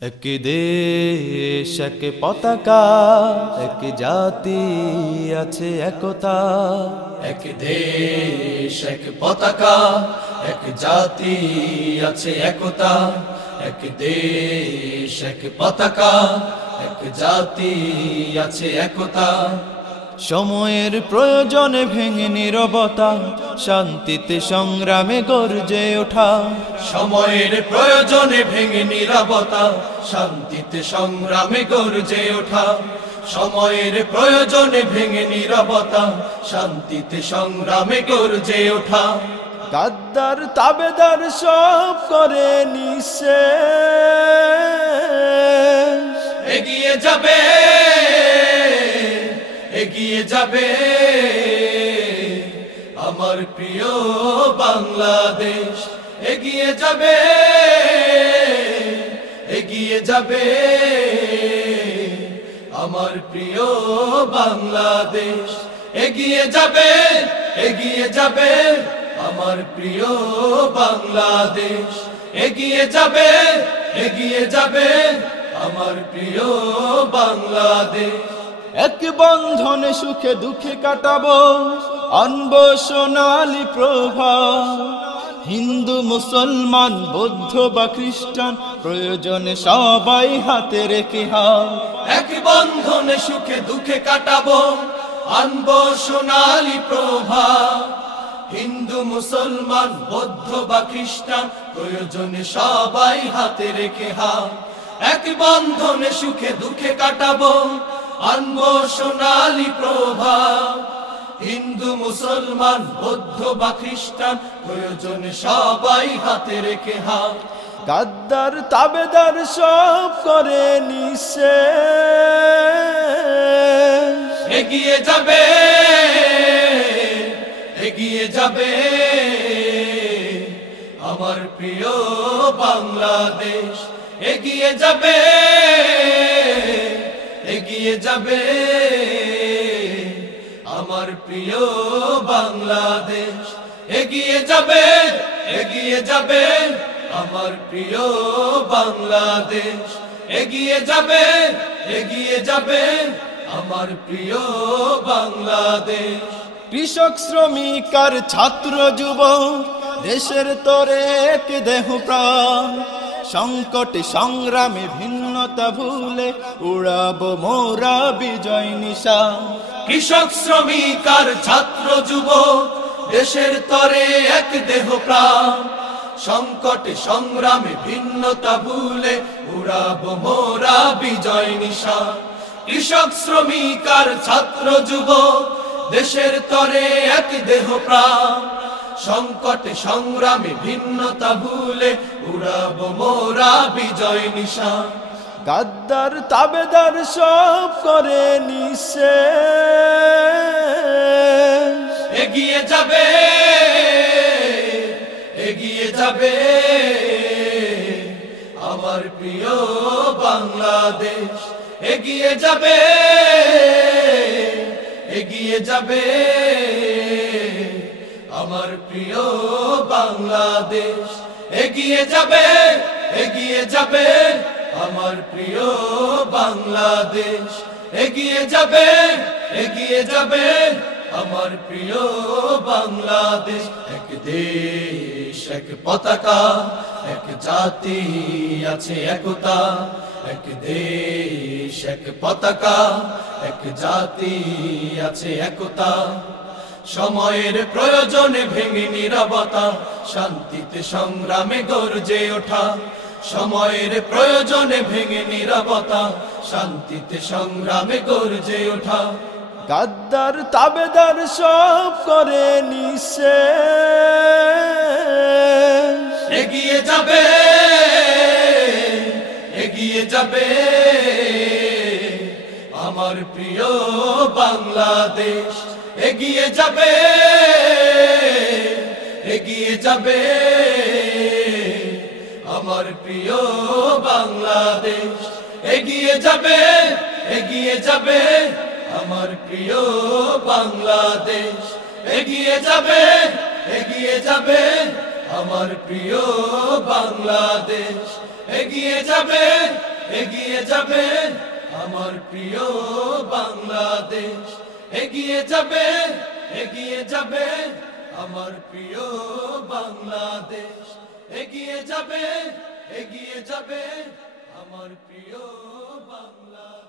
এক দেশ এক পতাকা, এক জাতি আছে একতা। এক দেশ এক পতাকা, এক জাতি আছে একতা। এক দেশ এক পতাকা, এক জাতি আছে একতা। সময়ের প্রয়োজনে ভেঙে নীরবতা, শান্তিতে সংগ্রামে গর্জে ওঠা। সময়ের প্রয়োজনে ভেঙে নীরবতা, শান্তিতে সংগ্রামে গর্জে ওঠা। সময়ের প্রয়োজনে ভেঙে নীরবতা, শান্তিতে সংগ্রামে গর্জে ওঠা। গাদ্দার তাবেদার সব করে নিঃশেষ, এগিয়ে যাবে, এগিয়ে যাবে আমার প্রিয় বাংলাদেশ। এগিয়ে যাবে, এগিয়ে যাবে আমার প্রিয় বাংলাদেশ। এগিয়ে যাবে, এগিয়ে যাবে আমার প্রিয় বাংলাদেশ। এগিয়ে যাবে, এগিয়ে যাবে আমার প্রিয় বাংলাদেশ। এক বন্ধনে সুখে দুঃখে কাটাবো, আনবো সোনালি প্রভা। হিন্দু মুসলমান বৌদ্ধ বা খ্রিস্টান, প্রয়োজনে সবাই হাতে রেখে হাত। এক বন্ধনে সুখে দুঃখে কাটাবো, আনবো সোনালি প্রভা। হিন্দু মুসলমান বৌদ্ধ বা খ্রিস্টান, প্রয়োজনে সবাই হাতে রেখে হাত। এক বন্ধনে সুখে দুঃখে কাটাবো, আনবো সোনালি প্রভা। হিন্দু মুসলমান বৌদ্ধ বা খ্রিস্টান, প্রয়োজনে সবাই হাতে রেখে হাত। গাদ্দার তাবেদার সব করে নিঃশেষ, এগিয়ে যাবে, এগিয়ে যাবে আমার প্রিয় বাংলাদেশ। এগিয়ে যাবে, এগিয়ে যাবে আমার প্রিয় বাংলাদেশ। এগিয়ে যাবে, এগিয়ে যাবে আমার প্রিয় বাংলাদেশ। এগিয়ে যাবে, এগিয়ে যাবে আমার প্রিয় বাংলাদেশ। কৃষক শ্রমিক আর ছাত্র যুবক, দেশের তরে এক দেহ প্রাণ। সংকটে সংগ্রামে ভিন্নতা ভুলে, উড়াবো মোরা বিজয় নিশান। কৃষক শ্রমিক আর ছাত্র যুবক, দেশের তরে এক দেহ প্রাণ। সংকটে সংগ্রামে ভিন্নতা ভুলে, উড়াবো মোরা বিজয় নিশান। কৃষক শ্রমিক আর ছাত্র যুবক, দেশের তরে এক দেহ প্রাণ। সংকটে সংগ্রামে ভিন্নতা ভুলে, উড়াবো মোরা বিজয় নিশান। গাদ্দার তাবেদার সব করে নিঃশেষ, এগিয়ে যাবে, এগিয়ে যাবে আমার প্রিয় বাংলাদেশ। এগিয়ে যাবে, এগিয়ে যাবে আমার প্রিয় বাংলাদেশ। এগিয়ে যাবে, এগিয়ে যাবে আমার প্রিয় বাংলাদেশ। এগিয়ে যাবে, এগিয়ে যাবে আমার প্রিয় বাংলাদেশ। এক দেশ এক পতাকা, এক জাতি আছে একতা। এক দেশ এক পতাকা, এক জাতি আছে একতা। সময়ের প্রয়োজনে ভেঙে নীরবতা, শান্তিতে সংগ্রামে গর্জে ওঠা। সময়ের প্রয়োজনে ভেঙে নীরবতা, শান্তিতে সংগ্রামে গর্জে ওঠা। গাদ্দার তাবেদার সব করে নিঃশেষ, এগিয়ে যাবে, এগিয়ে যাবে আমার প্রিয় বাংলাদেশ। এগিয়ে যাবে, এগিয়ে যাবে আমার প্রিয় বাংলাদেশ। এগিয়ে যাবে, এগিয়ে যাবে আমার প্রিয় বাংলাদেশ। এগিয়ে যাবে, এগিয়ে যাবে আমার প্রিয় বাংলাদেশ এগিয়ে যাবে এগিয়ে যাবে আমার প্রিয় বাংলাদেশ এগিয়ে যাবে এগিয়ে যাবে আমার প্রিয় বাংলাদেশ এগিয়ে যাবে এগিয়ে যাবে আমার প্রিয় বাংলাদেশ।